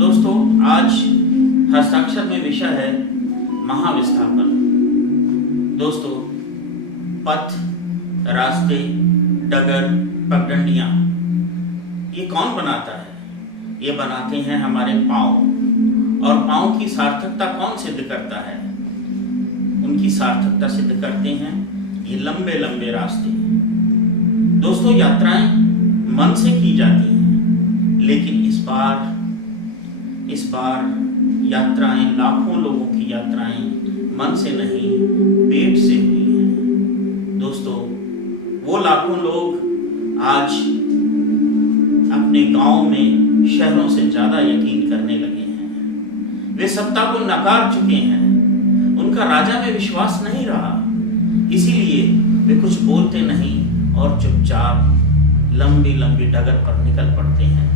दोस्तों, आज हस्ताक्षर में विषय है महाविस्थापन। दोस्तों, पथ, रास्ते, डगर, पगडंडियां ये कौन बनाता है? ये बनाते हैं हमारे पांव। और पांव की सार्थकता कौन सिद्ध करता है? उनकी सार्थकता सिद्ध करते हैं ये लंबे लंबे रास्ते। दोस्तों, यात्राएं मन से की जाती हैं, लेकिन इस बार यात्राएं, लाखों लोगों की यात्राएं मन से नहीं, पेट से हुई हैं। दोस्तों, वो लाखों लोग आज अपने गांव में शहरों से ज़्यादा यकीन करने लगे हैं। वे सत्ता को नकार चुके हैं। उनका राजा में विश्वास नहीं रहा, इसीलिए वे कुछ बोलते नहीं और चुपचाप लंबी लंबी डगर पर निकल पड़ते हैं,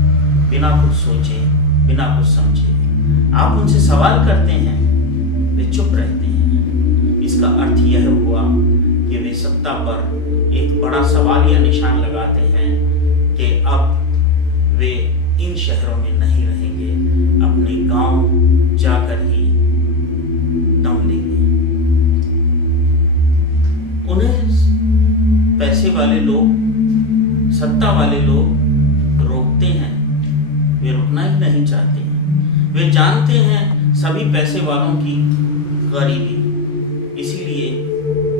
बिना कुछ सोचे, बिना कुछ समझे। आप उनसे सवाल करते हैं, वे चुप रहते हैं। इसका अर्थ यह हुआ कि वे सत्ता पर एक बड़ा सवाल या निशान लगाते हैं कि अब वे इन शहरों में नहीं रहेंगे, अपने गांव जाकर ही दम लेंगे। उन्हें पैसे वाले लोग, सत्ता वाले लोग रोकते हैं, वे रुकना ही नहीं चाहते। वे जानते हैं सभी पैसे वालों की गरीबी, इसीलिए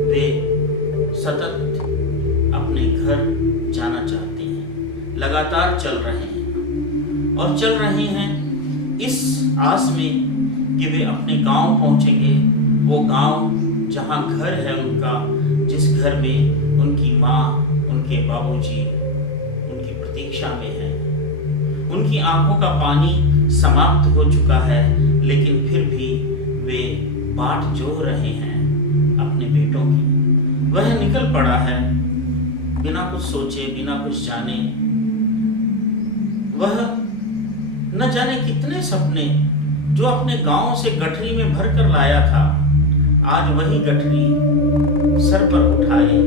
वे सतत अपने घर जाना चाहते हैं। लगातार चल रहे हैं और चल रहे हैं इस आस में कि वे अपने गांव पहुंचेंगे, वो गांव जहां घर है उनका, जिस घर में उनकी माँ, उनके बाबूजी उनकी प्रतीक्षा में है। उनकी आंखों का पानी समाप्त हो चुका है, लेकिन फिर भी वे बाट जोह रहे हैं अपने बेटों की। वह निकल पड़ा है बिना कुछ सोचे, बिना कुछ जाने। वह न जाने कितने सपने जो अपने गांव से गठरी में भर कर लाया था, आज वही गठरी सर पर उठाए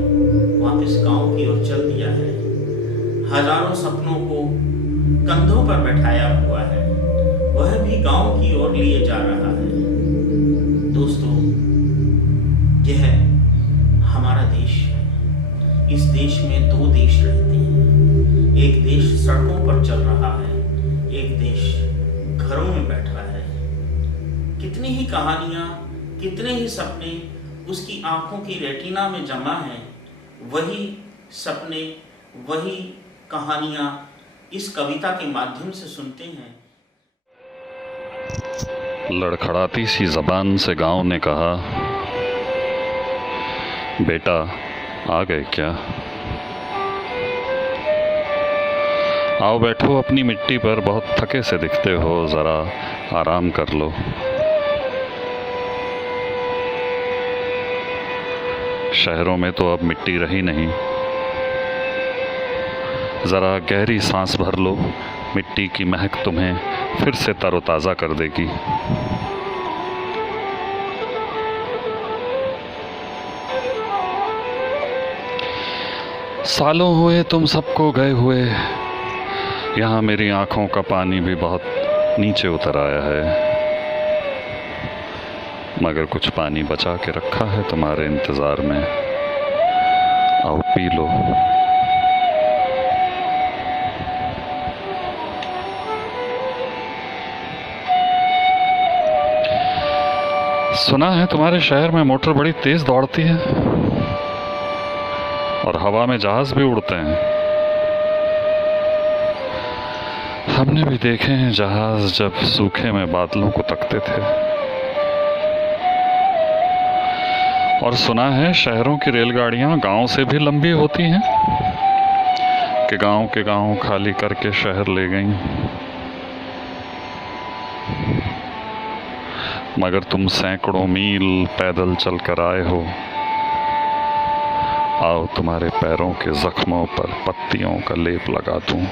वापस गांव की ओर चल दिया है। हजारों सपनों को कंधों पर बैठाया हुआ है, वह भी गांव की ओर लिए जा रहा है। दोस्तों, यह हमारा देश है। इस देश में दो देश रहते हैं। एक देश सड़कों पर चल रहा है, एक देश घरों में बैठा है। कितनी ही कहानियां, कितने ही सपने उसकी आंखों की रेटिना में जमा हैं। वही सपने, वही कहानियां इस कविता के माध्यम से सुनते हैं। लड़खड़ाती सी जबान से गांव ने कहा, बेटा आ गए क्या? आओ बैठो अपनी मिट्टी पर, बहुत थके से दिखते हो, ज़रा आराम कर लो। शहरों में तो अब मिट्टी रही नहीं। ज़रा गहरी सांस भर लो, मिट्टी की महक तुम्हें फिर से तरोताज़ा कर देगी। सालों हुए तुम सबको गए हुए, यहाँ मेरी आंखों का पानी भी बहुत नीचे उतर आया है, मगर कुछ पानी बचा के रखा है तुम्हारे इंतज़ार में। आओ पी लो। सुना है तुम्हारे शहर में मोटर बड़ी तेज दौड़ती है और हवा में जहाज भी उड़ते हैं। हमने भी देखे हैं जहाज जब सूखे में बादलों को तकते थे। और सुना है शहरों की रेलगाड़ियां गांव से भी लंबी होती हैं कि गांव के गांव खाली करके शहर ले गईं। मगर तुम सैकड़ों मील पैदल चलकर आए हो। आओ तुम्हारे पैरों के जख्मों पर पत्तियों का लेप लगा दूं।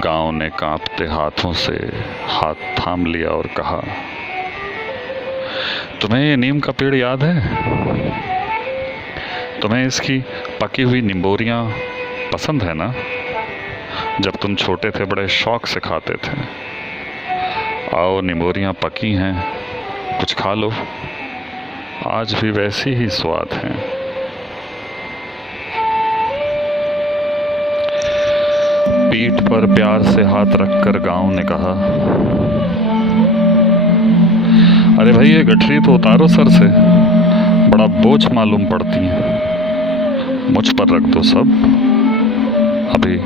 गांव ने कांपते हाथों से हाथ थाम लिया और कहा, तुम्हें ये नीम का पेड़ याद है? तुम्हें इसकी पकी हुई निम्बोरियाँ पसंद है ना? जब तुम छोटे थे बड़े शौक से खाते थे। आओ निमोरियाँ पकी हैं, कुछ खा लो, आज भी वैसी ही स्वाद है। पीठ पर प्यार से हाथ रखकर गांव ने कहा, अरे भाई ये गठरी तो उतारो सर से, बड़ा बोझ मालूम पड़ती है, मुझ पर रख दो सब, अभी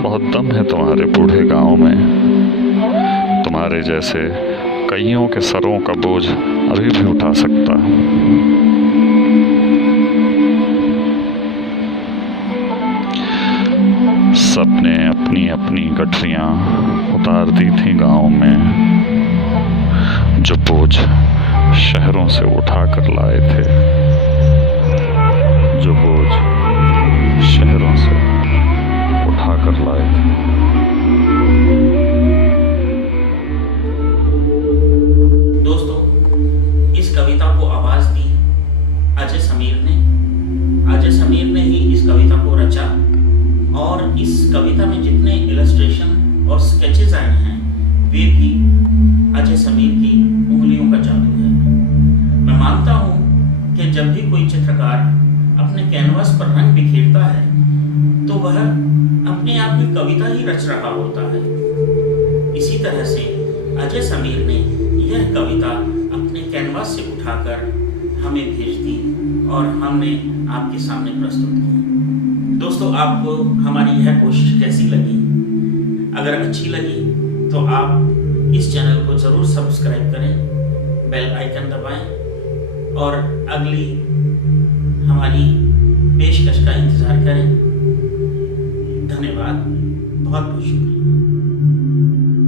बहुत दम है तुम्हारे बूढ़े गांव में, तुम्हारे जैसे कईयों के सरों का बोझ अभी भी उठा सकता है। सबने अपनी अपनी गठरियां उतार दी थी गांव में, जो बोझ शहरों से उठा कर लाए थे, जो बोझ शहरों से उठा कर लाए थे। दोस्तों, इस कविता को आवाज दी अजय समीर ने। अजय समीर ने ही इस कविता को रचा और इस कविता में जितने इलस्ट्रेशन और स्केचेस आए हैं वे भी अजय समीर की उंगलियों का जादू है। मैं मानता हूँ कि जब भी कोई चित्रकार अपने कैनवास पर रंग बिखेरता है तो वह अपने आप में कविता ही रच रहा होता है। इसी तरह से अजय समीर ने यह कविता अपने कैनवास से उठाकर हमें भेज दी और हमने आपके सामने प्रस्तुत की। दोस्तों, आपको हमारी यह कोशिश कैसी लगी? अगर अच्छी लगी तो आप इस चैनल को ज़रूर सब्सक्राइब करें, बेल आइकन दबाएं और अगली हमारी पेशकश का इंतज़ार करें। धन्यवाद, बहुत बहुत शुक्रिया।